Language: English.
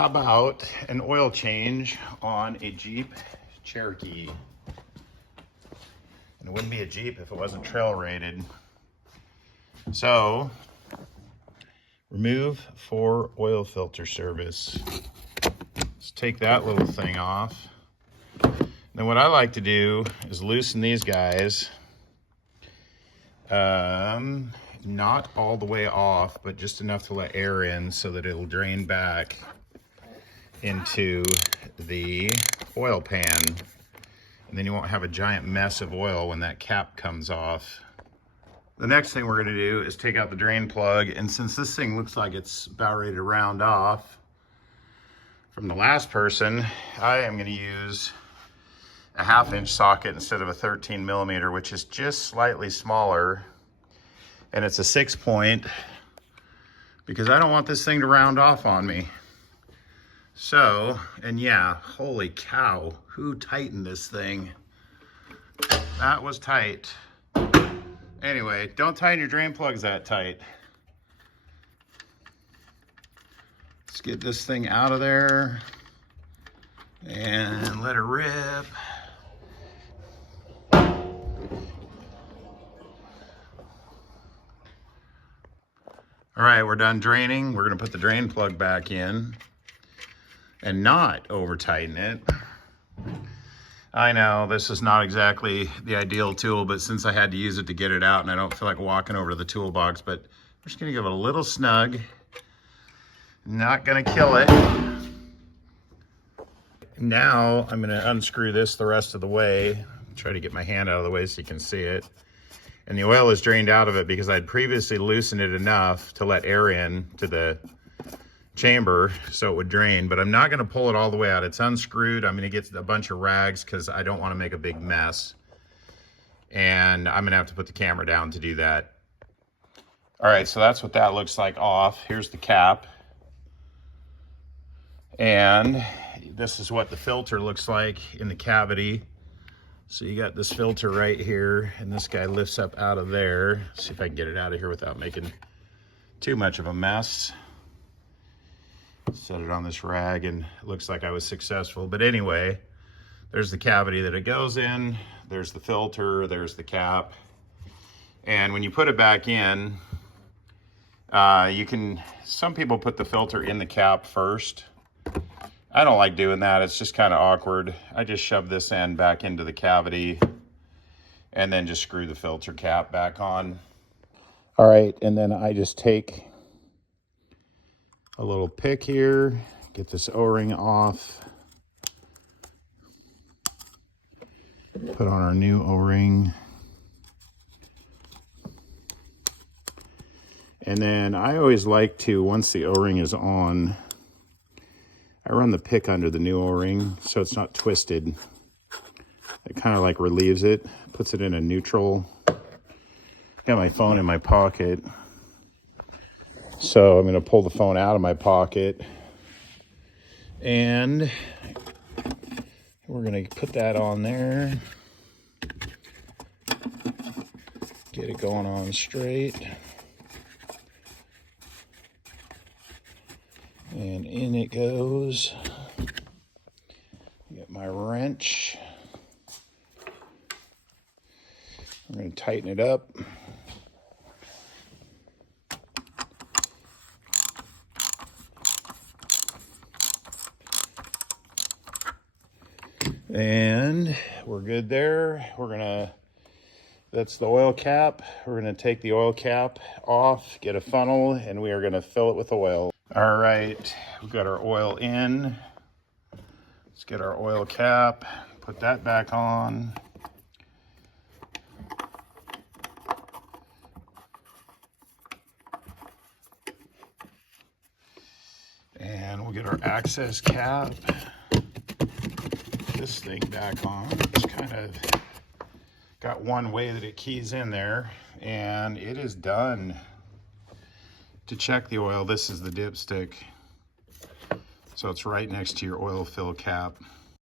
How about an oil change on a Jeep Cherokee? And it wouldn't be a Jeep if it wasn't trail rated. So, remove for oil filter service. Let's take that little thing off. Then what I like to do is loosen these guys. Not all the way off, but just enough to let air in so that it'll drain back into the oil pan. And then you won't have a giant mess of oil when that cap comes off. The next thing we're gonna do is take out the drain plug. And since this thing looks like it's about ready to round off from the last person, I am gonna use a 1/2-inch socket instead of a 13mm, which is just slightly smaller. And it's a 6-point because I don't want this thing to round off on me. So, and yeah, holy cow, who tightened this thing? That was tight. Anyway, don't tighten your drain plugs that tight. Let's get this thing out of there and let it rip. All right, we're done draining. We're gonna put the drain plug back in and not over tighten it. I know this is not exactly the ideal tool, but since I had to use it to get it out and I don't feel like walking over to the toolbox, but we're just gonna give it a little snug. Not gonna kill it. Now I'm gonna unscrew this the rest of the way. Try to get my hand out of the way so you can see it. And the oil is drained out of it because I'd previously loosened it enough to let air in to the chamber so it would drain, but I'm not gonna pull it all the way out. It's unscrewed. I'm gonna get a bunch of rags because I don't wanna make a big mess. And I'm gonna have to put the camera down to do that. All right, so that's what that looks like off. Here's the cap. And this is what the filter looks like in the cavity. So you got this filter right here, and this guy lifts up out of there. See if I can get it out of here without making too much of a mess. Set it on this rag, and it looks like I was successful. But anyway, there's the cavity that it goes in. There's the filter, there's the cap. And when you put it back in, some people put the filter in the cap first. I don't like doing that. It's just kind of awkward. I just shove this end back into the cavity and then just screw the filter cap back on. All right, and then I just take a little pick here, get this O-ring off, put on our new O-ring. And then I always like to, once the O-ring is on, I run the pick under the new O-ring so it's not twisted. It kind of like relieves it, puts it in a neutral. Got my phone in my pocket. So I'm gonna pull the phone out of my pocket and we're gonna put that on there. Get it going on straight. And in it goes. Get my wrench. I'm going to tighten it up. And we're good there. That's the oil cap. We're going to take the oil cap off, get a funnel, and we are going to fill it with oil. All right, we've got our oil in. Let's get our oil cap, put that back on. And we'll get our access cap. This thing back on. It's kind of got one way that it keys in there, and it is done. To check the oil, this is the dipstick. So it's right next to your oil fill cap.